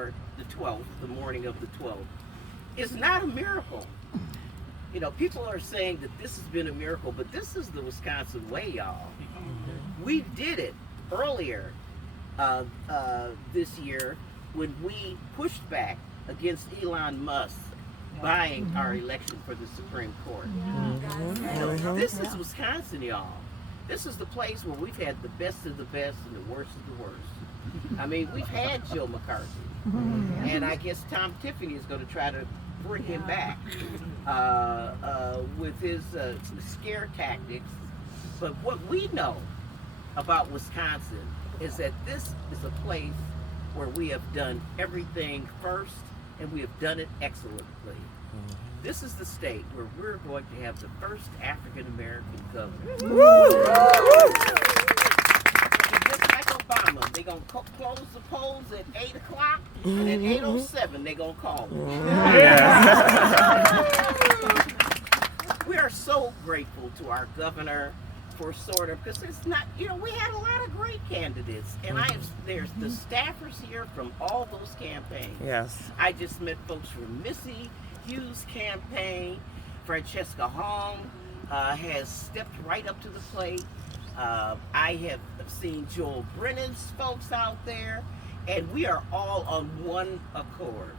before the 12th, the morning of the 12th, is not a miracle. You know, people are saying that this has been a miracle, but this is the Wisconsin way, y'all. We did it earlier this year when we pushed back against Elon Musk buying our election for the Supreme Court. You know, this is Wisconsin, y'all. This is the place where we've had the best of the best and the worst of the worst. I mean, we've had Joe McCarthy, and I guess Tom Tiffany is going to try to bring him back with his scare tactics. But what we know about Wisconsin is that this is a place where we have done everything first, and we have done it excellently. This is the state where we're going to have the first African-American governor. Just like Obama, they're going to close the polls at 8 o'clock, and at 8:07, they're going to call me. We are so grateful to our governor for because it's not, you know, we had a lot of great candidates, and there's the staffers here from all those campaigns. Yes. I just met folks from Missy Hughes' campaign. Francesca Hong has stepped right up to the plate. I have seen Joel Brennan's folks out there, and we are all on one accord.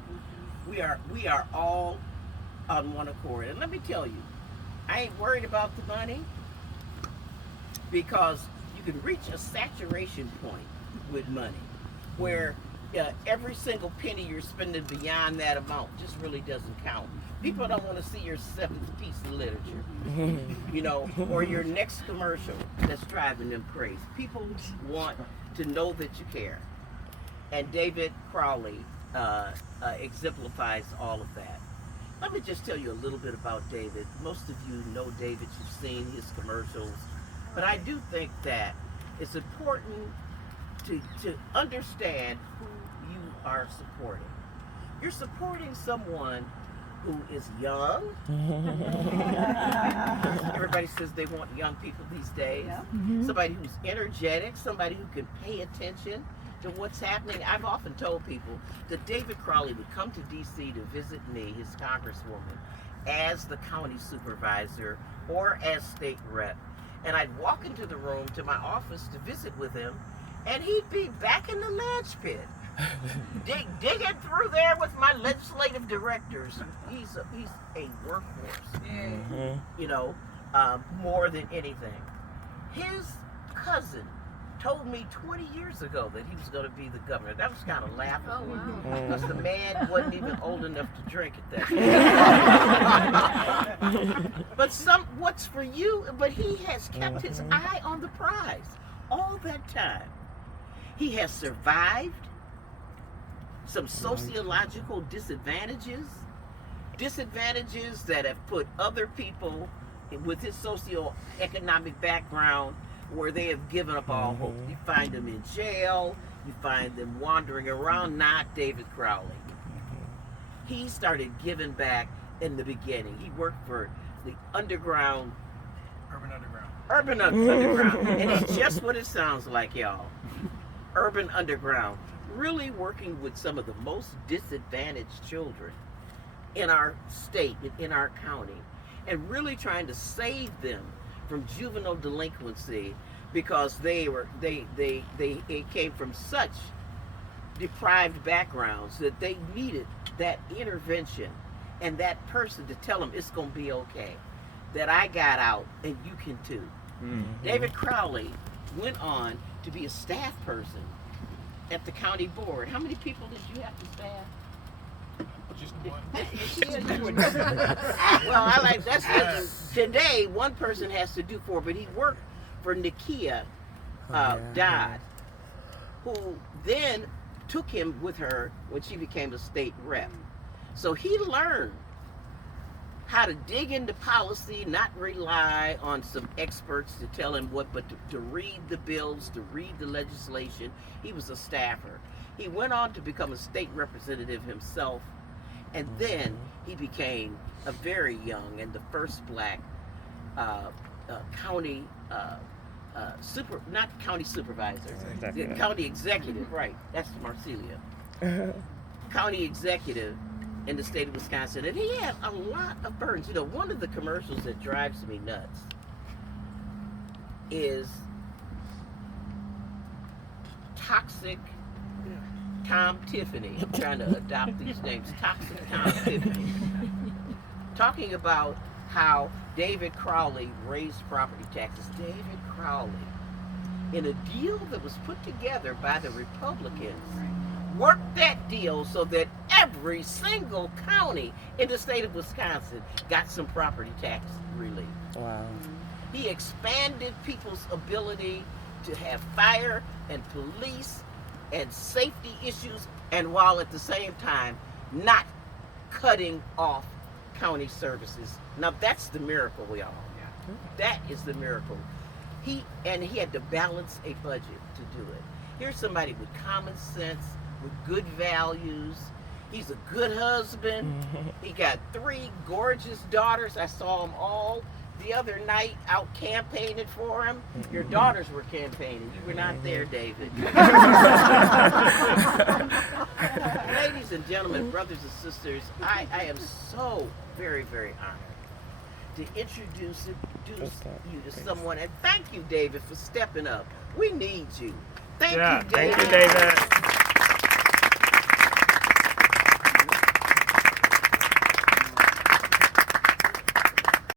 We are all on one accord. And let me tell you, I ain't worried about the money, because you can reach a saturation point with money where every single penny you're spending beyond that amount just really doesn't count. People don't want to see your seventh piece of literature, you know, or your next commercial that's driving them crazy. People want to know that you care. And David Crowley exemplifies all of that. Let me just tell you a little bit about David. Most of you know David, you've seen his commercials. But I do think that it's important to understand who you are supporting. You're supporting someone who is young. Everybody says they want young people these days. Somebody who's energetic, somebody who can pay attention to what's happening. I've often told people that David Crowley would come to D.C. to visit me, his Congresswoman, as the county supervisor or as state rep. And I'd walk into the room to my office to visit with him, and he'd be back in the lunch pit, digging through there with my legislative directors. He's a workhorse, you know, more than anything. His cousin told me 20 years ago that he was going to be the governor. That was kind of laughable, because the man wasn't even old enough to drink at that time. But what's for you? But he has kept his eye on the prize all that time. He has survived some sociological disadvantages that have put other people with his socioeconomic background where they have given up all hope. You find them in jail, you find them wandering around. Not David Crowley. He started giving back in the beginning. He worked for the Urban Underground. And it's just what it sounds like, y'all. Urban Underground. Really working with some of the most disadvantaged children in our state, in our county, and really trying to save them from juvenile delinquency, because they came from such deprived backgrounds that they needed that intervention and that person to tell them it's going to be okay, that I got out and you can too. David Crowley went on to be a staff person at the county board. How many people did you have to staff? Just one. Well, I like that's today. One person has to do four, but he worked for Nakia Dodd, who then took him with her when she became a state rep. So he learned how to dig into policy, not rely on some experts to tell him what, but to read the bills, to read the legislation. He was a staffer. He went on to become a state representative himself. And then he became a very young and the first black county county supervisor, the county executive, right? That's Marcelia. county executive in the state of Wisconsin, and he had a lot of burdens. You know, one of the commercials that drives me nuts is Toxic Tom Tiffany. I'm trying to adopt these names. Toxic Tom Tiffany. Talking about how David Crowley raised property taxes. David Crowley, in a deal that was put together by the Republicans, worked that deal so that every single county in the state of Wisconsin got some property tax relief. Wow. He expanded people's ability to have fire and police and safety issues, and while at the same time not cutting off county services. Now that's the miracle, y'all. That is the miracle. He had to balance a budget to do it. Here's somebody with common sense, with good values. He's a good husband. He got 3 gorgeous daughters. I saw them all the other night out campaigning for him. Your daughters were campaigning. You were not there, David. Ladies and gentlemen, brothers and sisters, I am so very, very honored to introduce you to someone. And thank you, David, for stepping up. We need you. Thank you, David. Thank you, David.